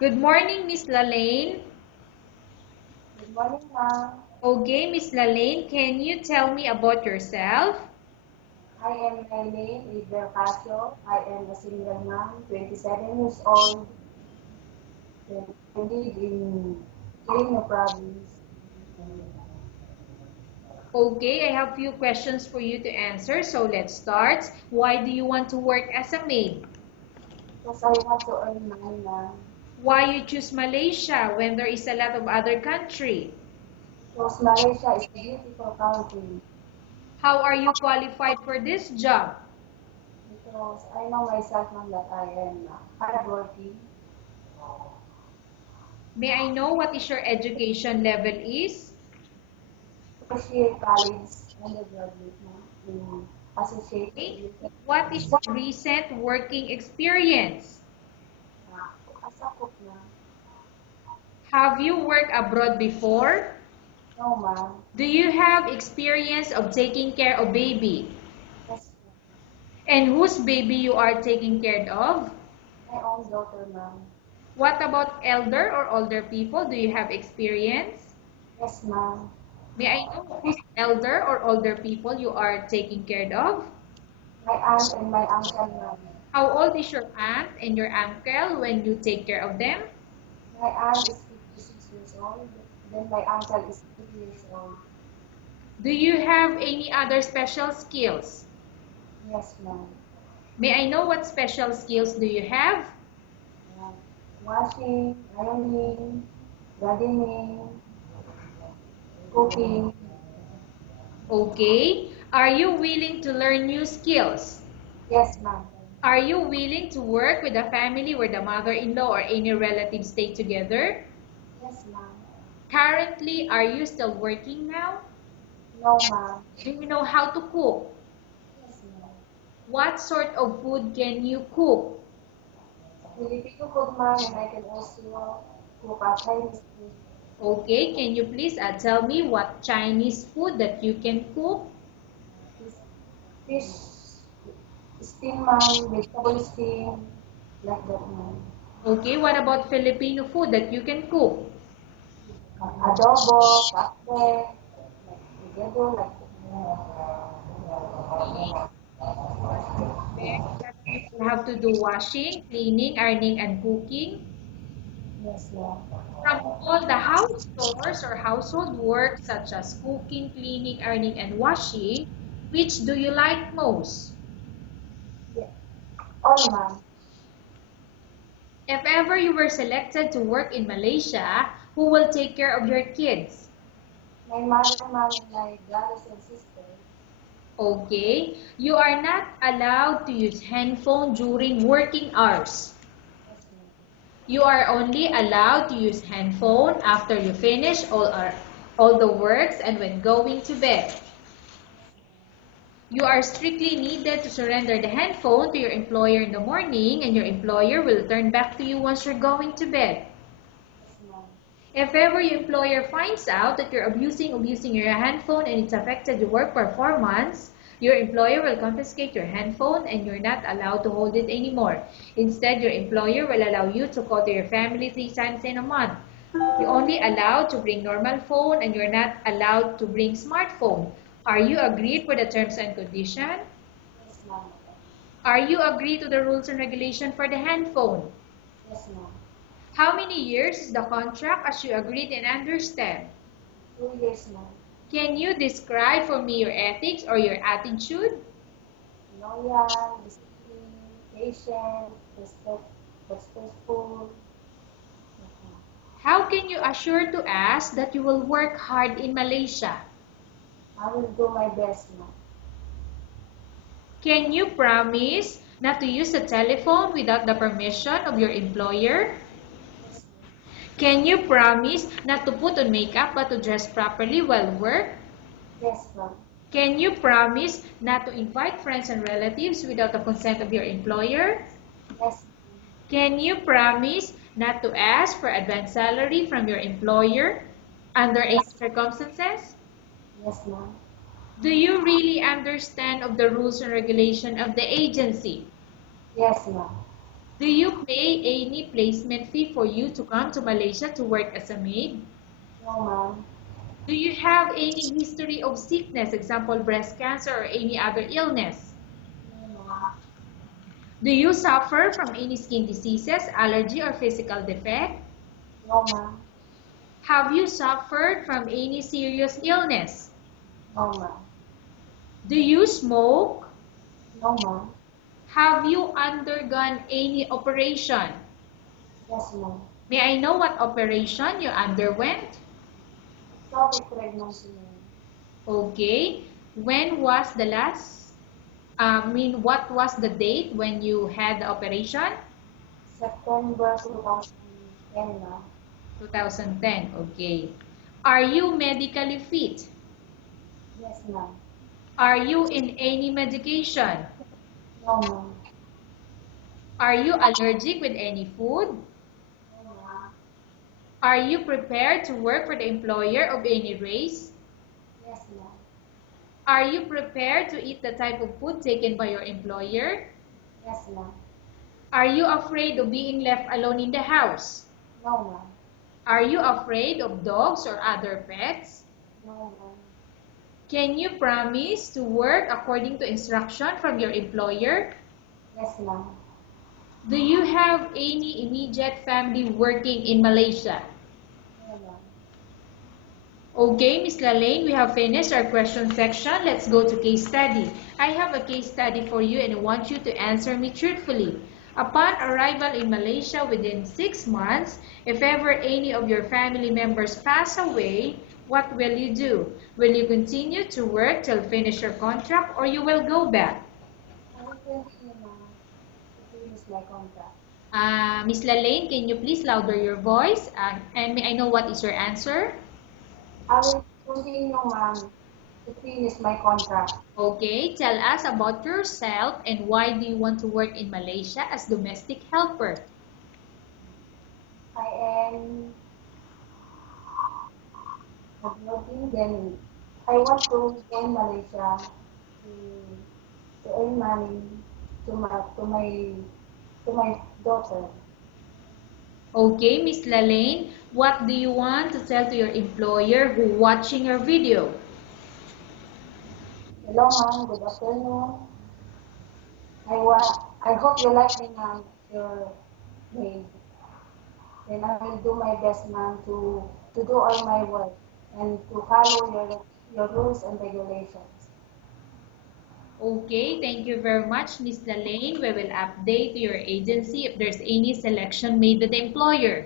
Good morning, Miss Lalaine. Good morning, ma'am. Okay, Miss Lalaine, can you tell me about yourself? My name is Casio. I am a single mom, 27 years old, and I live in Quirino province. Okay, I have few questions for you to answer, so let's start. Why do you want to work as a maid? Because I want to earn money, ma'am. Why you choose Malaysia when there is a lot of other country? Because Malaysia is a beautiful country. How are you qualified for this job? Because I know myself, ma'am, that I am hardworking. May I know what is your education level is? First year college, undergraduate, ma'am, in associated Okay. with What is your recent working experience? as a cook, ma'am. Have you worked abroad before? No, ma'am. Do you have experience of taking care of baby? Yes, And whose baby you are taking care of? my own daughter, ma'am. What about elder or older people? Do you have experience? Yes, ma'am. May I know whose elder or older people you are taking care of? My aunt and my uncle, ma'am. How old is your aunt and your uncle when you take care of them? My aunt is 56 years old. Then my uncle is 80 years old. Do you have any other special skills? Yes, ma'am. May I know what special skills do you have? Uh, Washing, ironing, gardening, cooking. Okay. Are you willing to learn new skills? Yes, ma'am. Are you willing to work with a family where the mother-in-law or any relatives stay together? Yes, ma'am. Currently, are you still working now? No, ma'am. Do you know how to cook? Yes, ma'am. What sort of food can you cook? Filipino food, ma'am, and I can also cook a Chinese food. Okay, can you please tell me what Chinese food that you can cook? Fish, fish steam, ma'am, vegetable steam, like that, ma'am. Okay, what about Filipino food that you can cook? Adobo, pakbet, like together, like That means you have to do washing, cleaning, ironing, and cooking. yes, ma'am. From all the house chores or household work such as cooking, cleaning, ironing, and washing, which do you like most? Yeah. All, ma'am. If ever you were selected to work in Malaysia, who will take care of your kids? My mother, ma'am, and my brothers and sisters. Okay, you are not allowed to use handphone during working hours. Yes, ma'am. You are only allowed to use handphone after you finish all the works and when going to bed. You are strictly needed to surrender the handphone to your employer in the morning and your employer will return back to you once you're going to bed. Yes, ma'am. If ever your employer finds out that you're abusing your handphone and it's affected your work performance, your employer will confiscate your handphone and you're not allowed to hold it anymore. Instead, your employer will allow you to call to your family 3 times in a month. You're only allowed to bring normal phone and you're not allowed to bring smartphone. Are you agreed for the terms and condition? Yes, ma'am. Are you agreed to the rules and regulation for the handphone? Yes, ma'am. How many years is the contract as you agreed and understand? 2 years, ma'am. Can you describe for me your ethics or your attitude? Loyal, disciplined, patient, respectful. Yes, ma'am. How can you assure to us that you will work hard in Malaysia? I will do my best, ma'am. Can you promise not to use the telephone without the permission of your employer? Yes, ma'am. Can you promise not to put on makeup but to dress properly while work? Yes, ma'am. Can you promise not to invite friends and relatives without the consent of your employer? Yes, Can you promise not to ask for advance salary from your employer under any yes, circumstances? yes, ma'am. Do you really understand of the rules and regulation of the agency? Yes, ma'am. Do you pay any placement fee for you to come to Malaysia to work as a maid? No, ma'am. Do you have any history of sickness, example breast cancer or any other illness? No, ma'am. Do you suffer from any skin diseases, allergy or physical defect? No, ma'am. Have you suffered from any serious illness? No, ma'am. Do you smoke? No, ma'am. Have you undergone any operation? Yes, ma'am. May I know what operation you underwent? Ectopic pregnancy, ma'am. Okay. When was the last? What was the date when you had the operation? September 2010, ma'am. 2010. Okay. Are you medically fit? Yes, ma'am. Are you in any medication? No, ma'am. Are you allergic with any food? No, ma'am. Are you prepared to work for the employer of any race? Yes, ma'am. Are you prepared to eat the type of food taken by your employer? Yes, ma'am. Are you afraid of being left alone in the house? No, ma'am. Are you afraid of dogs or other pets? No, ma'am. Can you promise to work according to instruction from your employer? Yes, ma'am. Do you have any immediate family working in Malaysia? No, ma'am. Okay, Ms. Lalaine, we have finished our question section. Let's go to case study. I have a case study for you and I want you to answer me truthfully. Upon arrival in Malaysia within 6 months, if ever any of your family members pass away, what will you do? Will you continue to work till finish your contract or you will go back? I will continue, ma'am, to finish my contract. Ms. Lalaine, can you please louder your voice? And may I know what is your answer? I will continue, ma'am, to finish my contract. Okay, tell us about yourself and why do you want to work in Malaysia as domestic helper? I am working, then I want to go in Malaysia to earn money to my daughter. Okay, Miss Lalaine, what do you want to tell to your employer who watching your video? Hello, ma'am. Good afternoon. I hope you like me, ma'am, your maid. Then I will do my best, ma'am, to do all my work and to follow your rules and regulations. Okay, thank you very much, Miss Lalaine. We will update your agency if there's any selection made with the employer.